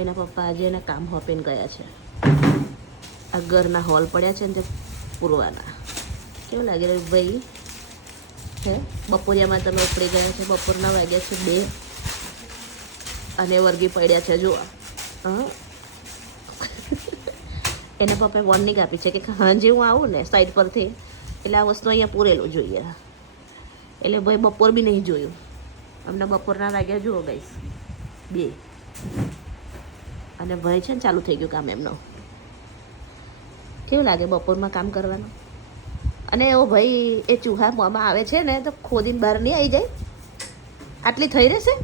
એના પપ્પા આજે એના કામ હોપીને ગયા છે. આ ઘરના હોલ પડ્યા છે ને તે પૂરવાના. કેવું લાગે રે ભાઈ? હે બપોરિયામાં તમે ઉપડી ગયા છે. બપોરના વાગ્યા છે 2 અને વર્ગી પડ્યા છે. જુઓ હા એના પપ્પાએ વોર્નિંગ આપી છે કે હાંજે હું આવું ને સાઈડ પરથી એટલે આ વસ્તુ અહીંયા પૂરેલું જોઈએ. એટલે ભાઈ બપોર બી નહીં જોયું. અમને બપોરના વાગ્યા જુઓ ગાઈસ 2 અને ભાઈ છે ને ચાલુ થઈ ગયું કામ એમનો. કેવું લાગે બપોરમાં કામ કરવાનું? અને એવો ભાઈ એ ચૂહા મોંમાં આવે છે ને તો ખોદીને બહાર નહીં આવી જાય? આટલી થઈ રહેશે?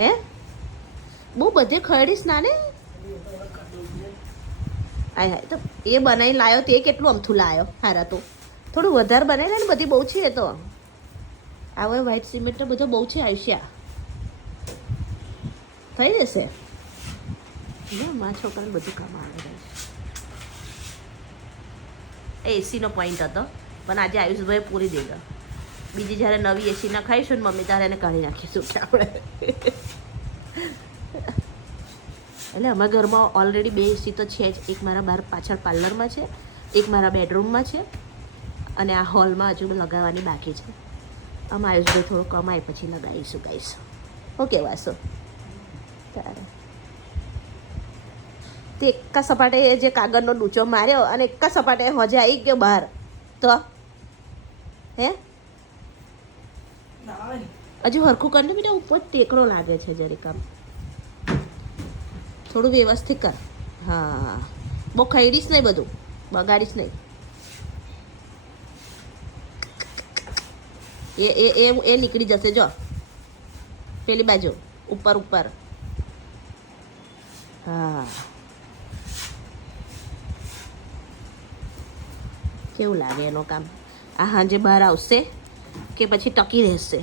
હે બહુ બધે ખરડીશ ના ને? હાય હાય તો એ બનાવીને લાવ્યો તે કેટલું અમથું લાવ્યો? હારા તો થોડું વધારે બનાવી લે ને. બધી બહુ છે એ તો. આવે વ્હાઈટ સિમેન્ટ તો બધો બહુ છે. આયુષ્યા થઈ જશે ના. મારા છોકરાને બધું કામ આવે છે. એ એસીનો પોઈન્ટ હતો પણ આજે આયુષભાઈ પૂરી દે ગયો. બીજી જ્યારે નવી એસી ના ખાઈશું ને મમ્મી ત્યારે એને કાઢી નાખીશું કે આપણે. એટલે અમારા ઘરમાં ઓલરેડી 2 એસી તો છે જ. એક મારા બહાર પાછળ પાર્લરમાં છે, એક મારા બેડરૂમમાં છે અને આ હોલમાં હજુ લગાવવાની બાકી છે. આમાં આયુષભાઈ થોડું કમાય પછી લગાવીશું ગાઈશ. ઓકે વાસો તારે તે એકા સપાટે જે કાગળનો ડૂચો માર્યો અને એકા સપાટે હજે આવી ગયો બહાર તો હે હજુ હરખું કરીને બેટા ઉપર ટેકડો લાગે છે જરીક આમ થોડું વ્યવસ્થિત કર. હા બહુ ખઈડીશ નહીં, બધું બગાડીશ નહીં. એ નીકળી જશે જો પેલી બાજુ ઉપર ઉપર. હા કેવું લાગે એનું કામ? આ હાંજે બહાર આવશે કે પછી ટકી રહેશે?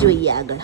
જોઈએ આગળ.